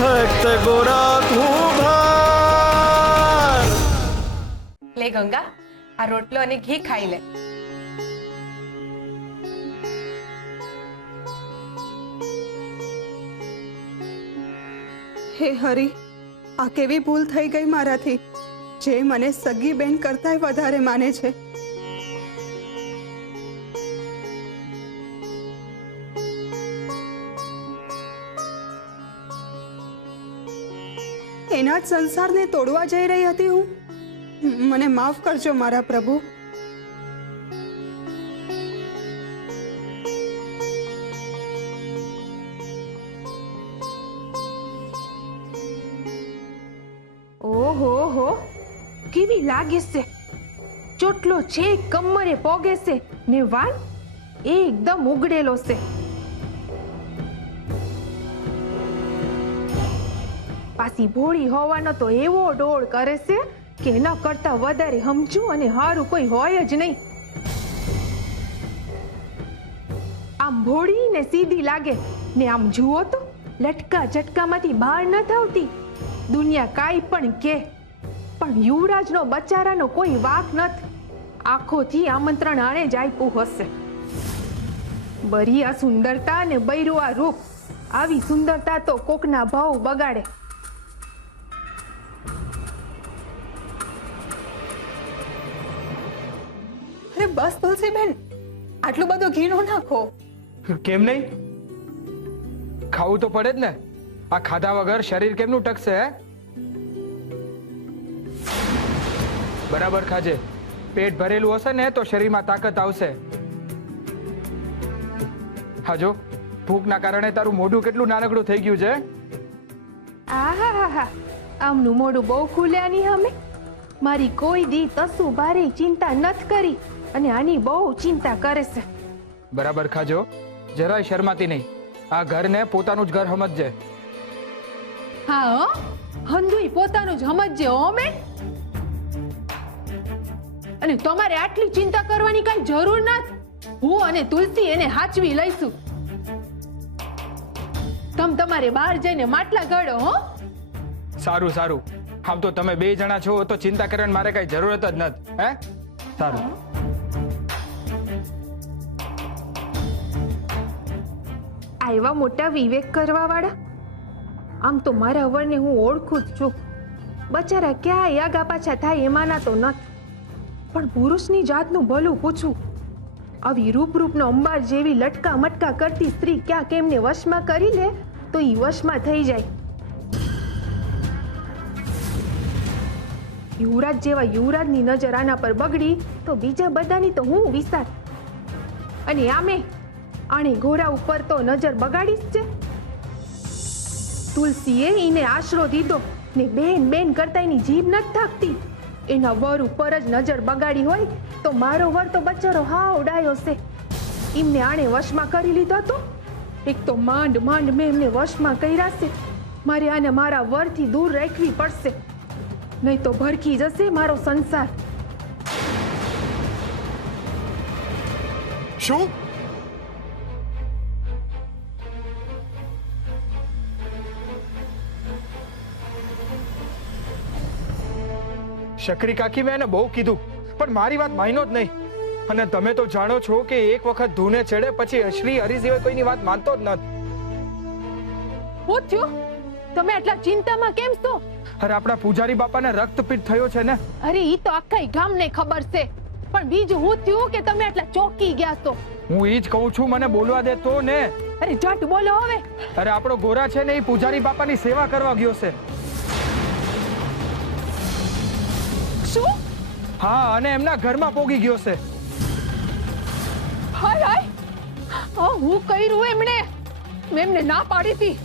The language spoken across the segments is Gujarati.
ભક્ત ગોરા કુંભાર. લે ગંગા, આ રોટલો અને ઘી ખાઈ લે. હે હરી, આ કેવી ભૂલ થઈ ગઈ મારાથી, જે મને સગી બેન કરતાંય વધારે માને છે. એના જ સંસારને તોડવા જઈ રહી હતી હું. મને માફ કરજો મારા પ્રભુ. ઓહો હો, કેવી લાગે છે. ચોટલો છે કમરે પોગે છે ને વાળ એકદમ ઉગડેલો છે. પાછી ભોળી હોવાનો તો એવો ડોળ કરે છે કે ન કરતા વધારે સમજુ અને હારું કોઈ હોય જ નહીં. આમ ભોળી ને સીધી લાગે ને આમ જુઓ તો લટકા ઝટકામાંથી બહાર ન આવતી. દુનિયા કાંઈ પણ કે, પણ યુવરાજનો બચારાનો કોઈ વાક નથી. આંખોથી આમંત્રણ આણે જ આપ્યું હશે. બરી આ સુંદરતા ને બૈરું આ રૂપ, આવી સુંદરતા તો કોકના ભાવ બગાડે. અરે બસ તુલસીબેન, આટલું બધું ઘી નો નાખો. કેમ નહીં? ખાવું તો પડે જ ને. આ ખાધા વગર શરીર કેમનું ટકશે? હે, બરાબર ખાજે. પેટ ભરેલું હશે ને તો શરીરમાં તાકાત આવશે. હા જો, ભૂખના કારણે તારું મોઢું કેટલું નાનકડું થઈ ગયું છે. આહાહા, આમનું મોઢું બહુ ખુલ્યાની હમે. મારી કોઈ દી તસુ બારે ચિંતા નથી કરી અને આની બહુ ચિંતા કરે છે. બરાબર ખાજો, જરાય શરમાતી નહીં. આ ઘરને પોતાનું જ ઘર સમજજે. હા, હંધુય પોતાનું જ સમજજે ઓમે. અને તમારે આટલી ચિંતા કરવાની કઈ જરૂર નથી. હું અને તુલસી એને હાચવી લઈશું. તમારે બહાર જઈને માટલા ઘડો. હો, સારું સારું. આમ તો તમે બે જણા છો તો ચિંતા કરવાની મારે કઈ જરૂરત જ નથી. હે, સારું. આવા મોટા વિવેક કરવા વાળા. આમ તો મારા વરને હું ઓળખું જ છું. બચારા ક્યાં યાગા પાછા થાય એમાંના તો નથી. પણ પુરુષની જાતનું ભલું પૂછું. આવી રૂપનો અંબાર જેવી લટકા મટકા કરતી સ્ત્રી ક્યાં કેમને વશમાં કરી લે તો ઈ વશમાં થઈ જાય. યુવરાજ જેવા યુવરાજની નજર આના પર બગડી તો બીજા બધાની તો હું વિચાર. અને આમે આણે ઘોડા ઉપર તો નજર બગાડી જ છે. તુલસીએ ઈને આશરો દીધો ને બેન બેન કરતા એની જીભ નથી થાકતી. એના વર ઉપર જ નજર બગાડી હોય તો મારો વર તો બચારો હાવ ડાયો છે. એમને આણે વશમાં કરી લીધો તો એક તો માંડ માંડ મેં એમને વશમાં કર્યા છે. મારે આને મારા વરથી દૂર રાખવી પડશે, નહીં તો ભરખી જશે મારો સંસાર. શું? શકરી કાકી, મેં એને બહુ કીધું પણ મારી વાત માન્યો જ નહીં. અને તમે તો જાણો છો કે એક વખત ધૂને ચડે પછી અશ્રી હરી સિવાય કોઈની વાત માનતો જ નથી. શું થયું? તમે આટલા ચિંતામાં કેમ છો? અરે આપણા પૂજારી બાપાને રક્તપીત થયો છે ને. અરે ઈ તો આખા ગામને ખબર છે, પણ બીજું શું થયું કે તમે આટલા ચોકી ગયા છો? હું ઈ જ કહું છું, મને બોલવા દે તો ને. અરે જટ બોલો હવે. અરે આપણો ગોરા છે ને એ પૂજારી બાપાની સેવા કરવા ગયો છે. શું? હા, અને એમના ઘરમાં પોગી ગયો છે. હાય હાય, હું કર્યું એમણે? મેં એમને ના પાડી હતી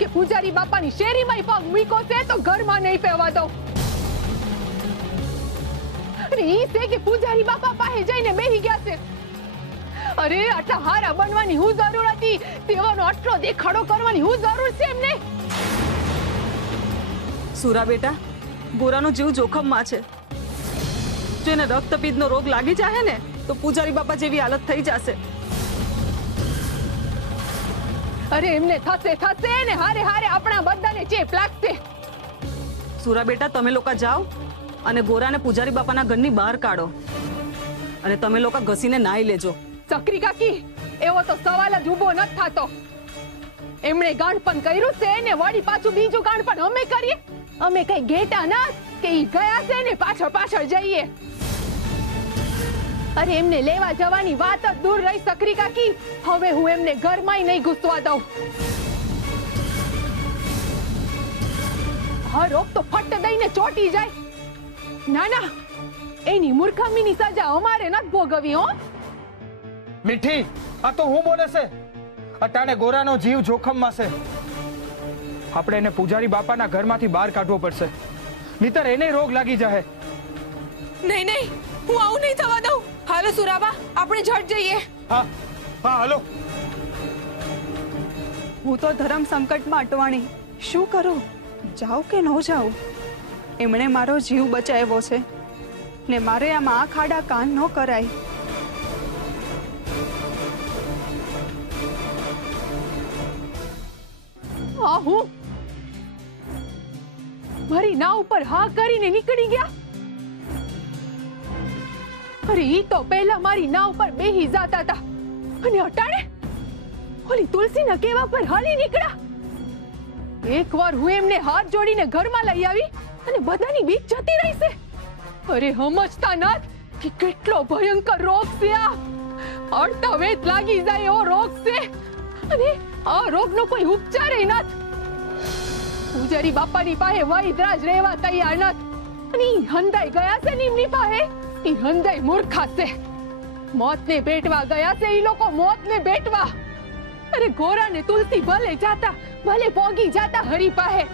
કે પૂજારી બાપાની શેરીમાં પગ મૂક્યો છે તો ઘરમાં નહીં પહેવા દઉં. અરે ઈ છે કે પૂજારી બાપા પાસે જઈને બેહી ગયા છે. અરે આટલા હારા બનવાની હું જરૂર હતી? તેવાનો આટલો દેખાડો કરવાની હું જરૂર છે એમને? સુરા બેટા, ગોરાનો જીવ જોખમમાં છે. જો એને રક્તપિત્તનો રોગ લાગી જાય ને તો પૂજારી બાપા જેવી હાલત થઈ જશે. અરે એમને થશે ને હારે હારે આપણા બધાને ચેપ લાગશે. સુરા બેટા, તમે લોકો જાઓ અને ગોરાને પૂજારી બાપાના ઘરની બહાર કાઢો અને તમે લોકો ઘસીને નાઈ લેજો. ચક્રી કાકી, એવો તો સવાલ જ ઊભો નથી થતો. એમણે ગાંઠપણ કર્યું છે ને વળી પાછું બીજું ગાંઠપણ અમે કરીએ? અમે કઈ ઘેટા ના કે ઈ ગયા છે ને પાછળ પાછળ જઈએ? અરે એમને લેવા જવાની વાત જ દૂર રહી ચક્રી કાકી. હવે હું એમને ઘરમાંય નહીં ઘૂસવા દઉં. હા, રોગ તો ફટ દઈને ચોટી જાય. ના ના, એની મૂર્ખામીની સજા અમારે નથી ભોગવવી. હો મીઠી, આ તો હું બોલે છે. અટાણે ગોરાનો જીવ જોખમમાં છે. આપણે એને પૂજારી બાપાના ઘરમાંથી બહાર કાઢવો પડશે, નહીતર એને રોગ લાગી જાય. નહીં નહીં, હું આવું નહીં થવા દઉં. હાલો સુરાબા, આપણે ઝટ જઈએ. હા હા, હાલો. હું તો ધર્મ સંકટમાં અટવાણી. શું કરું? જાઉં કે ન જાઉં? એમણે મારો જીવ બચાવ્યો છે ને મારે આમાં આ ખાડા કાન ન કરાય. આ હું મારી નાવ ઉપર હા કરીને નીકળી ગયા? અરે ઈ તો પહેલા મારી નાવ પર બેહી જાતા હતા અને અટાણે ઓલી તુલસીના કેવા પર હાલી નીકળ્યા. એકવાર હું એમને હાથ જોડીને ઘરમાં લઈ આવી અને બધાની બીક જતી રહી છે. અરે સમજતા નથી કે કેટલો ભયંકર રોગ છે આ. અડતા વેત લાગી જાય એવો રોગ છે અને આ રોગનો કોઈ ઉપચાર નથી. પૂજારી બાપાની પાસે વૈદ્યરાજ રહેવા તૈયાર નથી અને ઈ હંધાઈ ગયા છે ને એમની પાસે. ઈ હંધાઈ મૂર્ખા છે. મોતને ભેટવા ગયા છે ઈ લોકો, મોતને ભેટવા. અરે ગોરા ને તુલસી ભલે જાતા, ભલે પોગી જાતા હરી પાસે,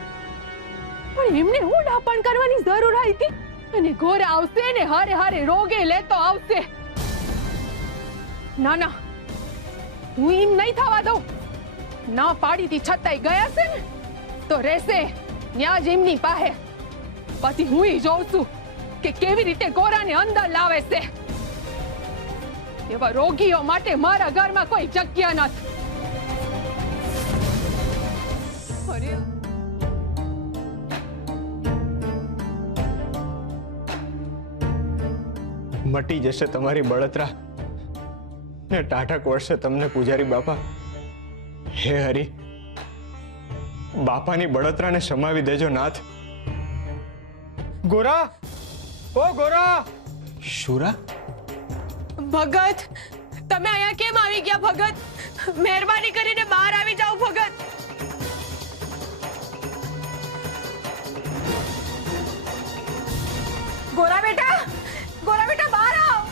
પણ એમને હું ડાપણ કરવાની જરૂર હતી? અને ગોરા આવશે ને હારે હારે રોગે લેતો આવશે. ના ના, હું એમ નહીં થવા દઉં. ના પાડીથી છતાંય ગયા છે ને તો રહેશે ન્યા જ એમની પાસે. પછી હું જોઉં છું કે કેવી રીતે ગોરાને અંદર લાવે છે. એવા રોગીઓ માટે મારા ઘરમાં કોઈ જગ્યા નથી. અરે મટી જશે તમારી બળતરા ને ટાઢક વળશે તમને પૂજારી બાપા. હે હરી, બાપાની બળતરાને સમાવી દેજો નાથ. ગોરા, ઓ ગોરા! શુરા, ભગત, તમે અહીંયા કેમ આવી ગયા ભગત? મહેરબાની કરીને બહાર આવી જાઓ ભગત. ગોરા બેટા, ગોરા બેટા બહાર આવ.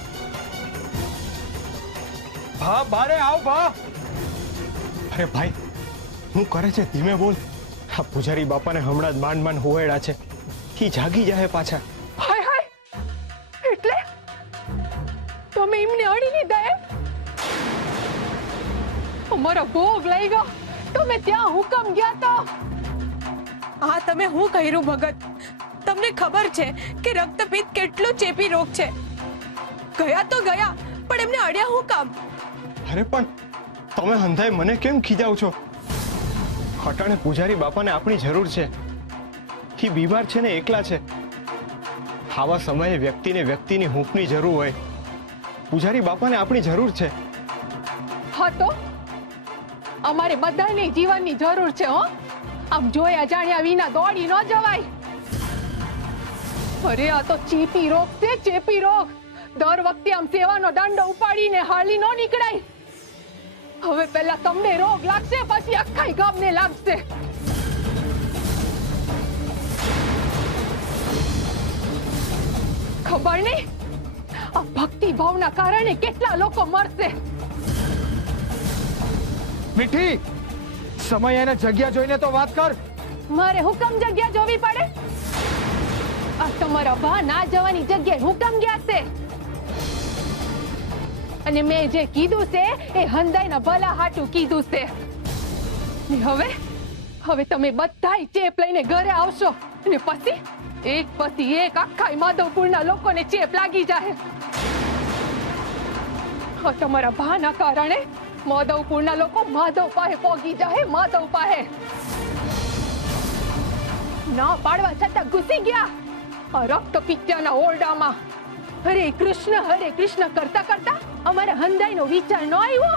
ભા, બારે આવ ભા. અરે ભાઈ, હું કરે છે ધીમે બોલ. આ પૂજારી બાપાને હમણાં જ માંડ માંડ હોવેડા છે. ઈ જાગી જાય પાછા. હાય હાય, એટલે તમે એમને અડી લીધા એમ? અમારો ભોગ લઈ ગયો. તમે ત્યાં હુકમ ગયા તો? હા, તમે હું કર્યું ભગત? તમને ખબર છે કે રક્તપિત્ત કેટલો ચેપી રોગ છે. ગયા તો ગયા, પણ એમને અડ્યા હું કામ? અરે પણ તમે હંધાય મને કેમ ખીજાવ છો? અટાણે પૂજારી બાપાને આપણી જરૂર છે. ઈ બીમાર છે ને એકલા છે. આવા સમયે વ્યક્તિની હૂંફની જરૂર હોય. પૂજારી બાપાને આપણી જરૂર છે. હા તો અમારે બધાને જીવનની જરૂર છે. હો, આમ જોયા જાણ્યા વિના દોડી ન જવાય. અરે આ તો ચેપી રોગ છે, ચેપી રોગ. દર વખતે આમ સેવાનો દંડો ઉપાડીને હાલી ન નીકળાય. હવે પહેલા તમને રોગ લાગશે, પછી આખા ગામને લાગશે. ખબર નહીં આ ભક્તિ ભાવના કારણે કેટલા લોકો મરશે. મીઠી, સમય અને જગ્યા જોઈને તો વાત કર. મારે હુકમ જગ્યા જોવી પડે? આ તમારા ભા ના જવાની જગ્યાએ હુકમ ગયા છે. અને મેં જે કીધું છે એ હંધાઈના ભલા હાટું કીધું છે. હવે તમે બધાય ચેપ લઈને ઘરે આવશો અને પછી એક આખા માધવપુરના લોકોને ચેપ લાગી જાય. તમારા ભાના કારણે માધવપુરના લોકો માધવ પાસે પોગી જાહે, માધવ પાસે. ના પાડવા છતાં ઘૂસી ગયા આ રક્તપિત્યાના ઓરડામાં. હરે કૃષ્ણ કરતા કરતા અમારા હંધાઈનો વિચાર ન આવ્યો.